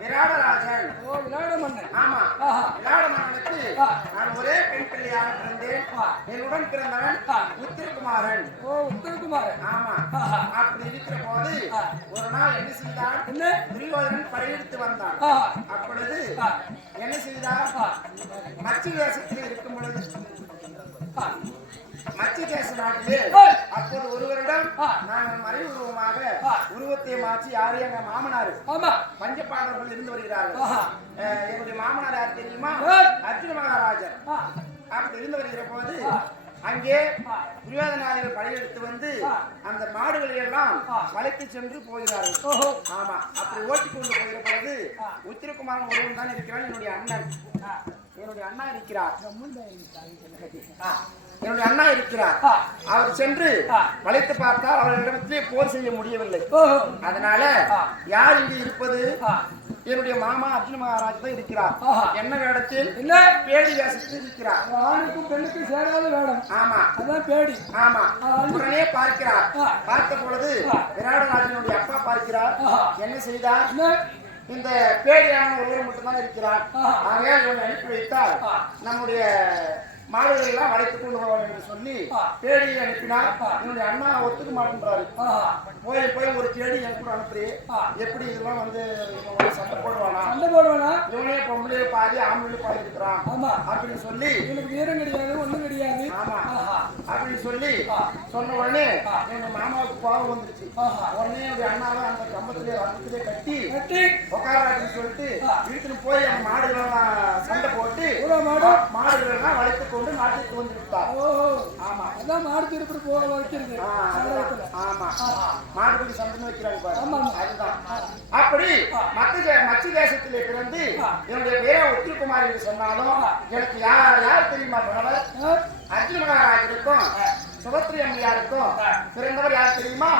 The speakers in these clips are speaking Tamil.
விராடராஜன். ஓ விராட மன்னன். ஆமா, விராட மன்னனுக்கு நான் ஒரே பெண் பிள்ளையாக பிறந்தேன். என்னுடன் பிறந்தவன் உத்திரகுமாரன். ஓ உத்திரகுமாரன். ஆமா. அப்படி இருக்கிற போது ஒரு நாள் என்ன செய்தான்? துரியோதனன் படையெடுத்து வந்தான். அப்பொழுது என்ன செய்தார்? மச்சி தேசத்தில் இருக்கும் பொழுது மச்சி தேச நாட்டிலே அப்போது ஒருவரிடம் நாங்கள் மறைவுருவமாக உருவத்தை மாற்றி யாரு எங்க மாமனாரு பஞ்சபாண்டவர்கள் இருந்து வருகிறார்கள். என்னுடைய மாமனார் யார் தெரியுமா? அர்ஜுன மகாராஜர். அப்படி இருந்து வருகிற போது அங்கே துரியோதனாதிகள் படையெடுத்து வந்து அந்த மாடுகளை எல்லாம் வளைத்து சென்று போகிறார்கள். ஆமா, அப்படி ஓட்டிக்கொண்டு போகிற பொழுது உத்திரகுமாரன் ஒருவன் தான் இருக்கிறான். என்னுடைய அண்ணா இருக்கிறார். என்னுடைய அண்ணா இருக்கிறார். அவர் சென்று வளைத்து பார்த்தால் அவர்களிடத்திலே போர் செய்ய முடியவில்லை. அதனால யார் இங்கு இருப்பது? என்னுடைய மாமா அர்ஜுன மகாராஜ் தான் இருக்கிறார். என்ன வேடத்தில்? பேடி வேஷத்தில் இருக்கிறார். ஆணுக்கும் பெண்ணுக்கும் சேராத வேடம். ஆமா, அதான் பேடி. ஆமா. உடனே பார்க்கிறார். பார்த்த பொழுது விராடராஜனுடைய அப்பா பார்க்கிறார். என்ன செய்தார்? இந்த பேடியான ஒருவர் மட்டும்தான் இருக்கிறார். ஆகையால் இவனை அனுப்பி வைத்தால் நம்முடைய மாடுகளை எல்லாம் வளைத்துக் கொண்டு போவார் என்று சொல்லி பேடியை அனுப்பினார். என்னுடைய அண்ணா ஒத்துக்க மாட்டேன்றாரு. போய் ஒரு பேடி என் கூட அனுப்புறே, எப்படி இதெல்லாம் வந்து சண்டை போடுவானா? இவனே பொம்பளையே பாதி ஆம்பளை பாதி இருக்கிறான் அப்படின்னு சொல்லி எனக்கு வீரம் கிடையாது, ஒண்ணும் கிடையாது. ஆமா அப்படின்னு சொல்லி சொன்ன உடனே எங்க மாமாவுக்கு கோபம் வந்துருச்சு. உடனே என்னுடைய அண்ணாவை அந்த கம்பத்திலே கட்டி உட்காரான்னு சொல்லிட்டு வீட்டுக்கு போய் அந்த மாடுகளெல்லாம் சண்டை போட்டு மாடுகளெல்லாம் வளைத்து கொண்டு நாட்டுக்கு வந்து விட்டார். ஆமா, அதான் மாடு திருப்பி போக வைக்கிறது. ஆமா, மாடுபடி சண்டை வைக்கிறாங்க பாரு. அதுதான். அப்படி மத்திய தேசத்திலே பிறந்து என்னுடைய பேரை உத்திரகுமார் என்று சொன்னாலும் எனக்கு யார் தெரியுமா? அர்ஜுன மகாராஜருக்கும் சுபத்ரி அம்மையாருக்கும் பிறந்தவர் யார் தெரியுமா?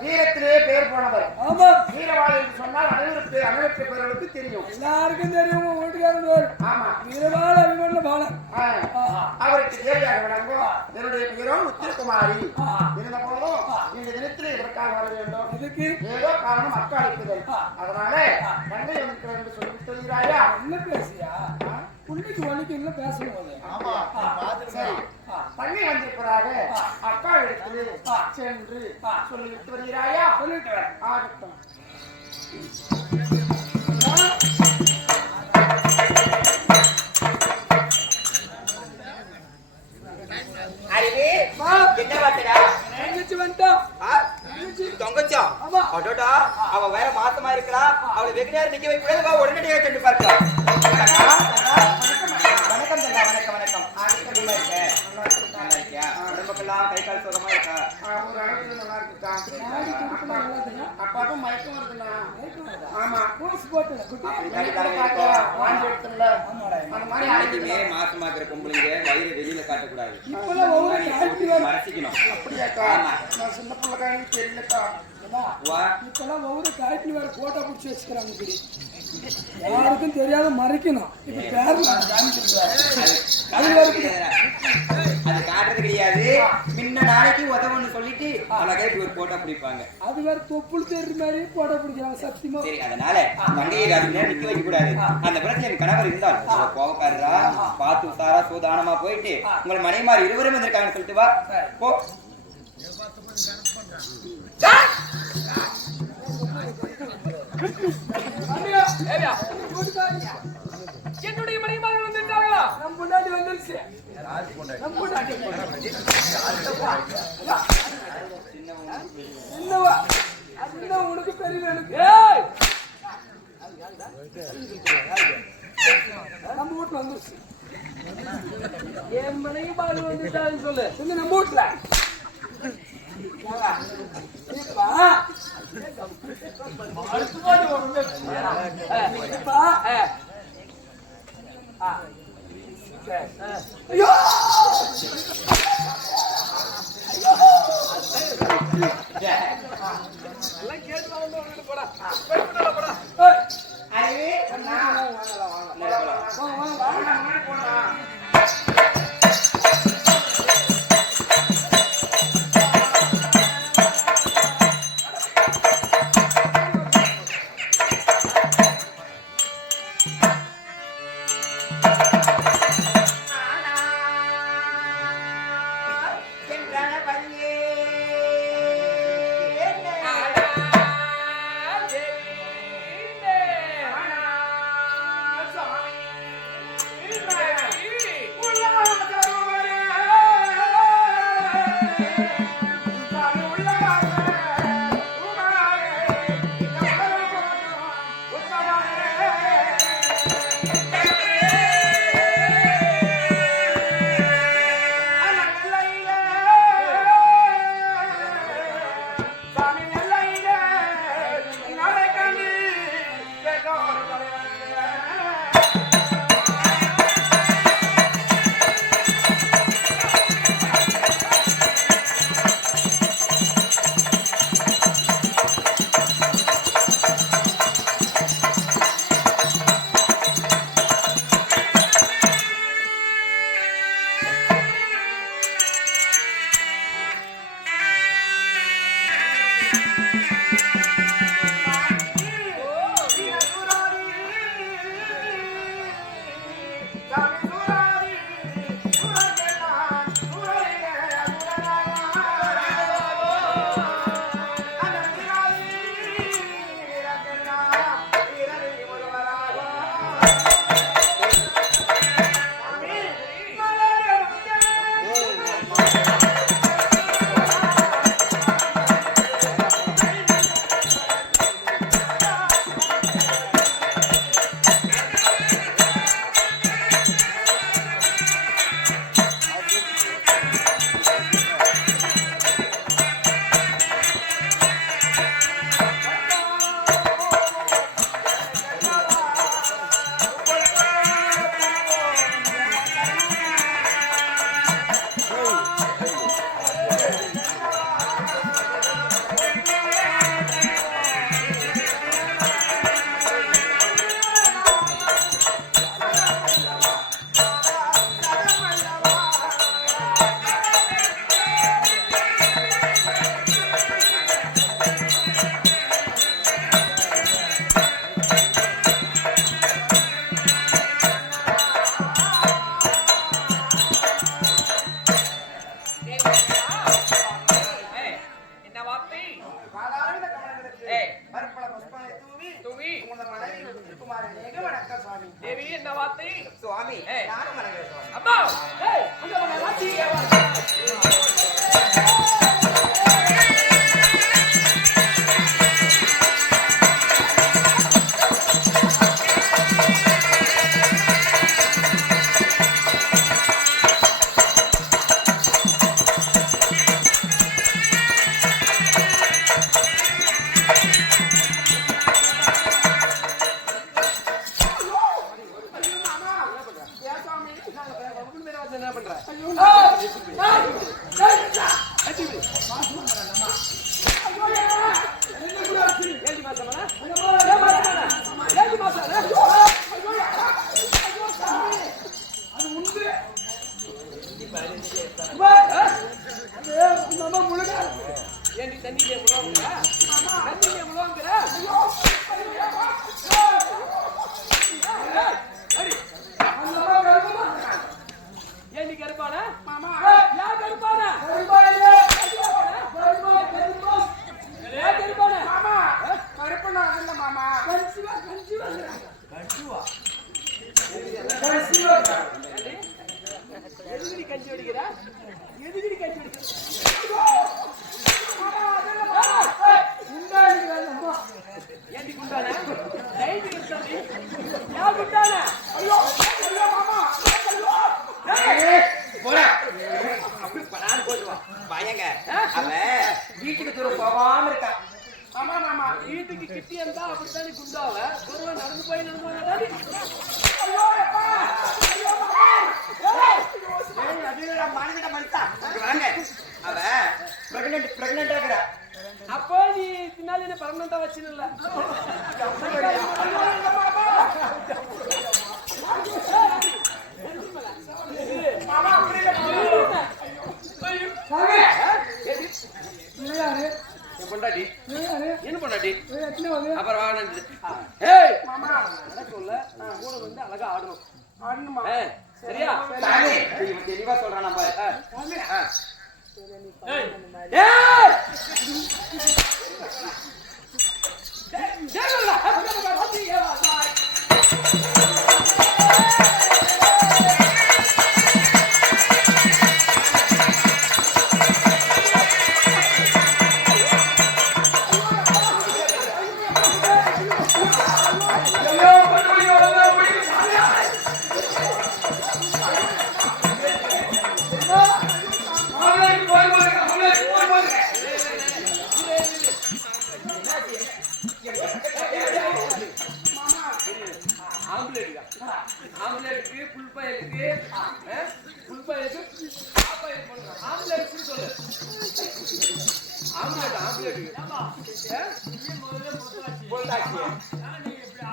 வீரத்திலே பெயர் போனவர். வீரவாள் என்று சொன்னால் அனைவருக்கு பேர்களுக்கு தெரியும், எல்லாருக்கும் தெரியும். வீட்டுக்காரர் ஆமா, வீரவாள் அபிமன்ல பாலன். அவருக்கு தேவையாக விளங்கும். என்னுடைய பேரும் உத்திரகுமாரி. இருந்த போதும் இந்த தினத்தில் இதற்காக வர வேண்டும். இதுக்கு ஏதோ காரணம் அக்கா அளிப்புதல். அதனால கங்கை வந்திருக்கிறார் என்று சொல்லி சொல்கிறாயா? என்ன பேசியா? புள்ளிக்கு வலிக்கு என்ன பேசணும்? சரி, பண்ணி வந்திருக்கிறாக அக்கா இடத்துல சென்று சொல்லிவிட்டு வருகிறாயா? சொல்லிட்டு ஆகட்டும். அறிவே என்ன வார்த்தைடா? தொங்கச்சா அடடா, அவ வேற மாசமா இருக்கா. அவளை வெகு நேரம் நிக்க வைக்க கூடாது. உடனடியாக சென்று பார்க்கலாம். வணக்கம் தந்தா. வணக்கம் வணக்கம். நல்லா இருக்கியா? உடம்புக்கெல்லாம் கை கால் சுகமா இருக்கா? ஒரு அளவுக்கு நல்லா இருக்குக்கா. அப்பாவும் மயக்கம் வருதுண்ணா. ஆமா, மாசமா இருக்கிற பொம்பளைங்க வயிறு வெளியில காட்டக்கூடாது. மறைச்சிக்கணும். அப்படியாக்கா? நான் சின்ன பிள்ளைக்காரங்க தெரியலக்கா. இப்பெல்லாம் ஒவ்வொரு காய்ச்சி வேற போட்டோ பிடிச்சி வச்சுக்கிறாங்க. யாருக்கும் தெரியாத மறைக்கணும். இப்ப பேர்ல அது காட்டுறது கிடையாது. முன்ன நாளைக்கு உதவுன்னு சொல்லிட்டு அழகாய்க்கு ஒரு போட்டோ பிடிப்பாங்க. அது வேற தொப்புள் தெரிஞ்ச மாதிரி போட்டோ பிடிக்கிறாங்க. சத்தியமா சரி, அதனால தங்கையை அதுக்கு நிக்க வைக்க கூடாது. அந்த பிரச்சனை என் கணவர் இருந்தால் கோவக்காரரா பார்த்து உசாரா சூதானமா போயிட்டு உங்கள் மனைமார் இருவரும் வந்திருக்காங்கன்னு சொல்லிட்டு வா போ. என்னுடைய மனைவி வந்துட்டாங்களா? நம் முன்னாடி வந்துருச்சு. சின்னவா அதுதான் உனக்கு பெரிய எனக்கு. நம்ம வீட்டுல வந்துருச்சு. என் மனைவி பால் வந்துட்டான்னு சொல்லு. நம்ம வீட்டுல ஐயோ எல்லாம் கேட்டு போடா போடா. சுவாமி உங்களோட மனைவி இருக்குமாறு அநேக வணக்கம் சுவாமி. தேவி என்ன வார்த்தை சுவாமி ஏய். நானும் வணங்குறேன் சுவாமி. அம்மா ஏய் அங்க வா ராசி என்ன பண்ற ஏழு மாசமா ஏழு மாசம் அது உண்டு ஏண்டி தண்ணியிலே முழுங்குற தண்ணியிலே முழுங்குற ஏண்டி கருப்பான யார் கருப்பான மாமா கருப்பண்ணா அதுல மாமா எதுகிரி கஞ்சி அடிக்கிற எதுகிரி கஞ்சி அடிக்கிற ஏண்டி குண்டான டைட் இருக்காடி யார் குண்டான ஐயோ ஐயோ மாமா போடா. அப்படி படாது போடுவா. பயங்க. அவ வீட்டுக்கு தூரம் போகாம இருக்கா. மாமா மாமா வீட்டுக்கு கிட்டி இருந்தா அப்படித்தானே குண்டாவ ஒருவன் நடந்து போய் நடந்து போய் ஏய், அடிடா, மானங்கட்ட மனுஷா. இங்க வாங்க. அவ பிரெக்னன்ட் ஆகுறா. அப்போ நீ பின்னால என்ன பர்மனண்டா வச்சிருல மாமா அப்படி என் பொண்டாட்டி என்ன பொண்டாட்டி எத்தனை வந்து அப்புறம் வாங்க ஏய் மாமா என்ன சொல்ல கூட வந்து அழகா ஆடணும் ஆடணுமா சரியா சாமி, இவன் தெளிவா சொல்றான் பாரு. ஏய் ஆம்லேட்டுக்கு புல்பயலுக்கு புல்பயலுக்கு ஆப்பயலுக்கு போடுறான் ஆம்லேட்டுக்கு சொல்லு ஆம்லேட்டுக்கு பொள்ளாச்சி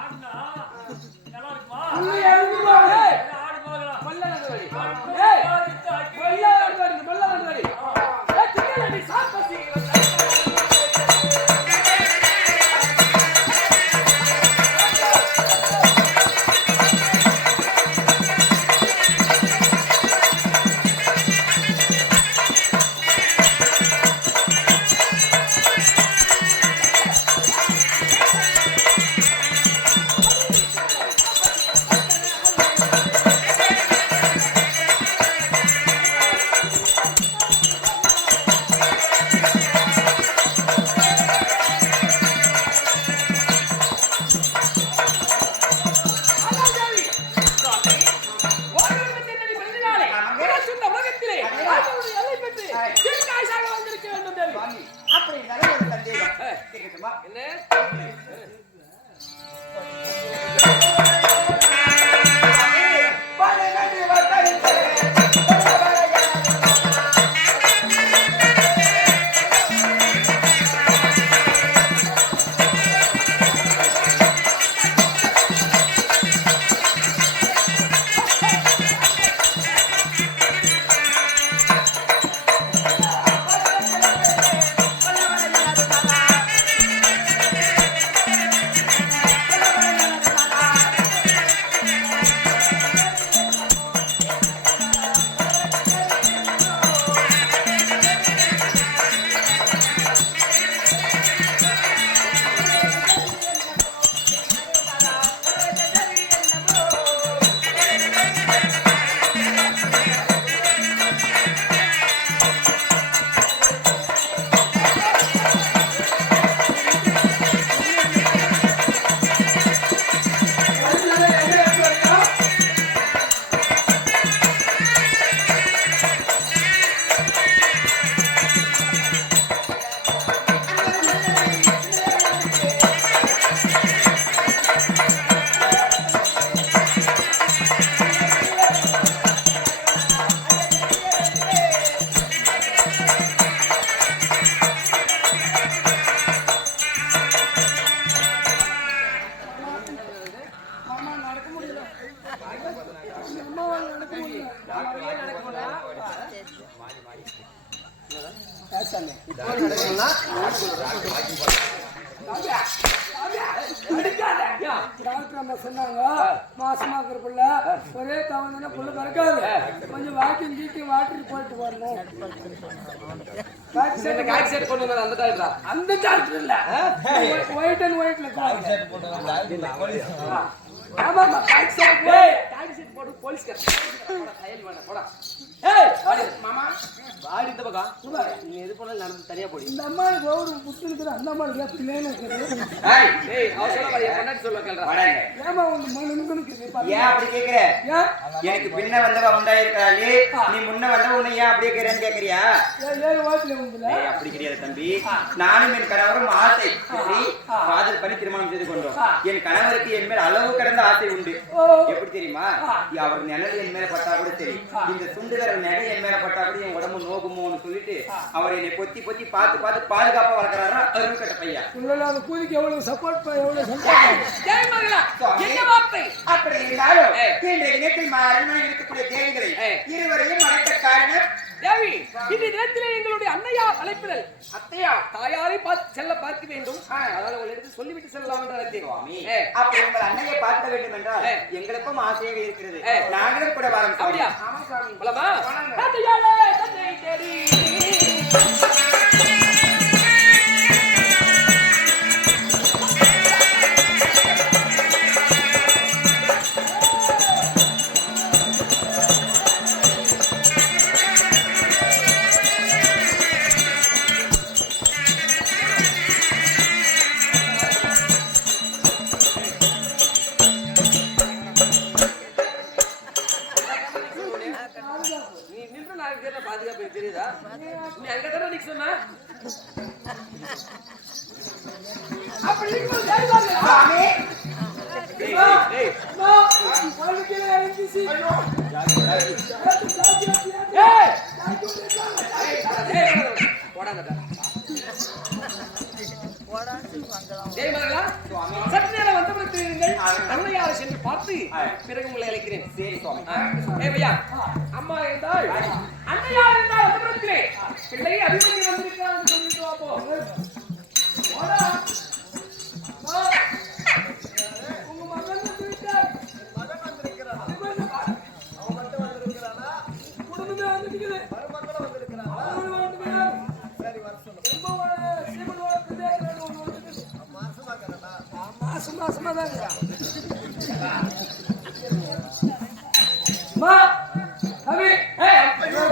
அப்படி இருந்தாலும் ஒரு சந்தேகம் கேட்கட்டுமா? மாமா பேசாமே. டாக்டர் அம்மா சொன்னாங்க மாசமா இருக்கிற புள்ள ஒரே தவறுனா புள்ள பிறக்காது, கொஞ்சம் வாக்கிங் கீக்கிங் வாட்டர் போயிட்டு வரணும். அந்த டாக்டர் இல்ல, ஒயிட் அண்ட் ஒயிட்ல ஆமாமா போட்டு போலீஸ் மாமா வாடி இந்த பக்கம் நீ எது போனாலும் நடந்து தனியா போடி. இந்த அம்மா ஒரு புத்து இருக்குது, அந்த அம்மா பிள்ளைன்னு இருக்குது. ஏய் அவன் சொல்ல பாரு, என் பொண்டாட்டி சொல்ல கேள்றா. வாடாங்க. ஏமா உங்க மனுக்கு இருக்குது? ஏன் அப்படி கேக்குற? ஏன் எனக்கு பின்ன வந்தவ உண்டா இருக்காளே, நீ முன்ன வந்தவ உன்னை ஏன் அப்படியே கேக்குறேன்னு கேக்குறியா? ஏழு வாட்டில உண்டுல ஏய், அப்படி கிடையாது தம்பி. நானும் என் கணவரும் ஆசை எப்படி காதல் பண்ணி திருமணம் செய்து கொண்டோம். என் கணவருக்கு என் மேல் அளவு கடந்த ஆசை உண்டு. எப்படி தெரியுமா? அவர் நிழல் என் மேல பட்டா கூட சரி, இந்த சுண்டுகிற நகை என் மேல பட்டா கூட என் உடம்பு நோகுமோன்னு சொல்லிட்டு அவர் என்னை பொத்தி பொத்தி பார்த்து பார்த்து பாதுகாப்பா வளர்க்கிறாரா அருள் கட்ட பையன். உங்களோட அந்த கூலிக்கு எவ்வளவு சப்போர்ட் எவ்வளவு சந்தோஷம். ஜெய் மகளா என்ன வார்த்தை? அப்படி இருந்தாலும் இன்றைய நேரத்தில் அரண்மனையில் இருக்கக்கூடிய தேவிகளை இருவரையும் அழைத்த காரணம் தேவி, இந்த நேரத்திலே எங்களுடைய அன்னையா அழைப்பிதழ். அத்தையா தாயாரை பார்த்து செல்ல பார்க்க வேண்டும், அதனால உங்களை எடுத்து சொல்லிவிட்டு செல்லலாம் என்று அழைத்தேன். அப்படி உங்கள் அன்னையை பார்க்க வேண்டும் என்றால் எங்களுக்கும் ஆசையாக இருக்கிறது, நாங்களும் கூட வரோம். அப்படியா? போலாமா? அத்தையாரே, தன்னை தேடி பாதுகாப்பு தெரியுதா? நீ அங்கதானே நிக்க சொன்ன? அப்படி இருக்கும்போது சாமி, சற்று நேரம் வந்தவர்கள் அன்னையாரை சென்று பார்த்து பிறகு உங்களை அழைக்கிறேன். சரி சுவாமி. ஐயா, அம்மா இருந்தால் அன்னையா இருந்தால் வந்தவர்களே பிள்ளை அபிமன்யு வந்திருக்கான்னு சொல்லிட்டு வாப்போ. உங்க மகன் வந்திருக்கார். மகன் வந்திருக்கிறான். அவன் மட்டும் வந்திருக்கிறானா? குடும்பமே வந்திருக்குது. மருமக்களும் வந்திருக்கிறானா? அவன் வந்திருக்கிறார். சரி வர சொல்லு. சிவனோட பிரதேசம் ஒன்று வந்திருக்கு. மாசமாக்கிறனா? மாசமா தான் இருக்கிறான். மா அபி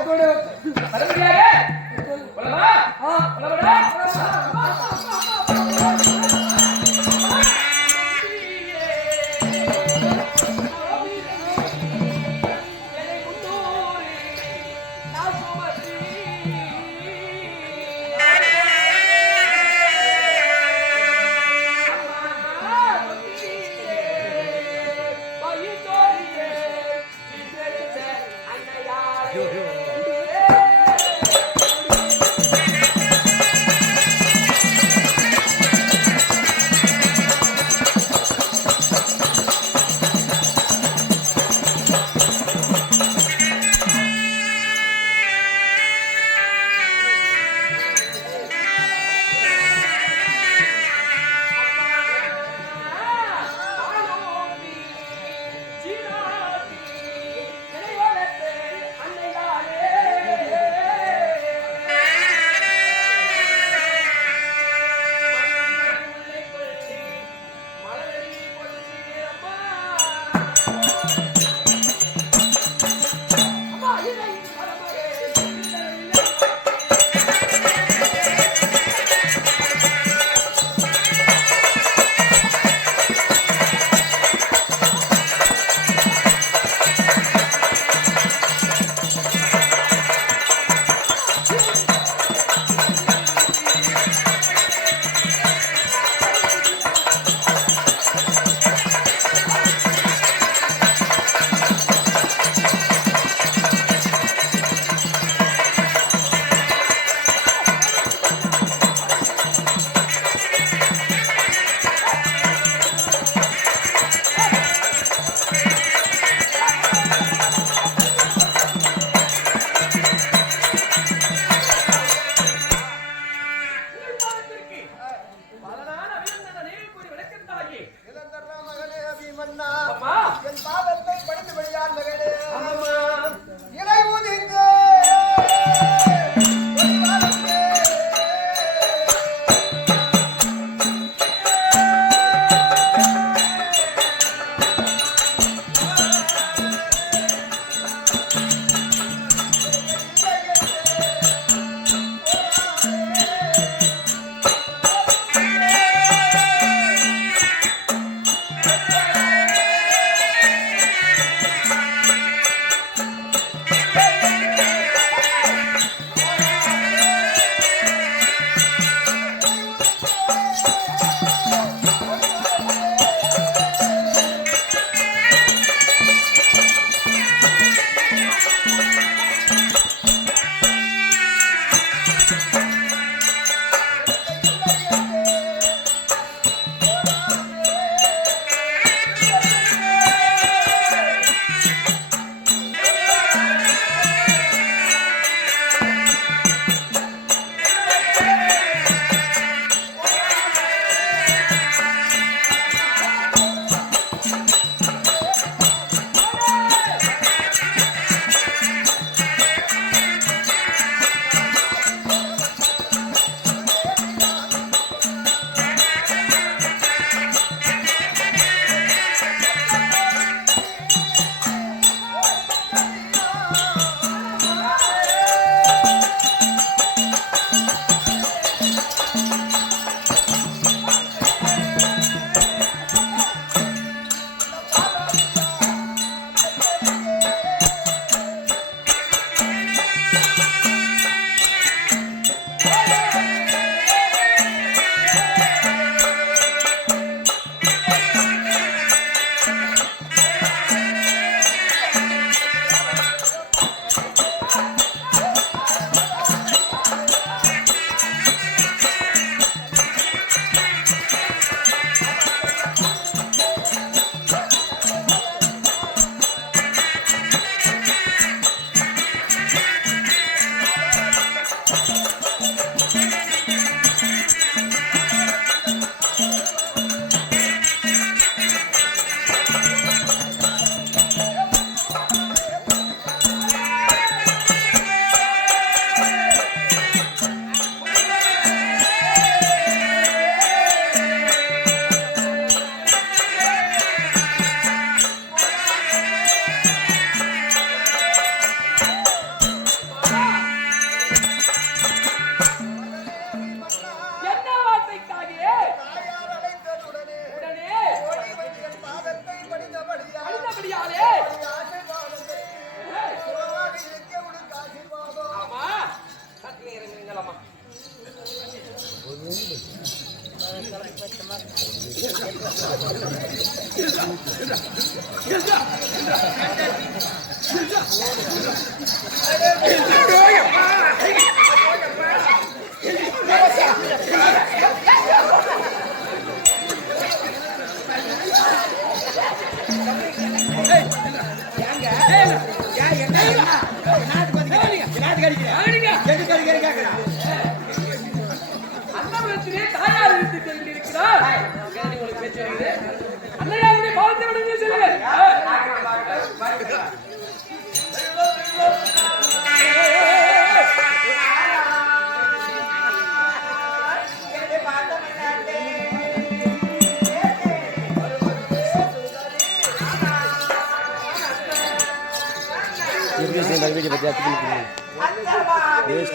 கூட மறுபடியாக போலமா? போலமாடா? அன்னபுரத்திலே தாயார் இருந்து கொண்டிருக்கிறார். உங்களுக்கு பேச்சு வருகிறது. அன்னையாருடைய பாவத்தை விடுங்க சொல்லுங்கள். Ini saya lagi baca artikel ini. Yes,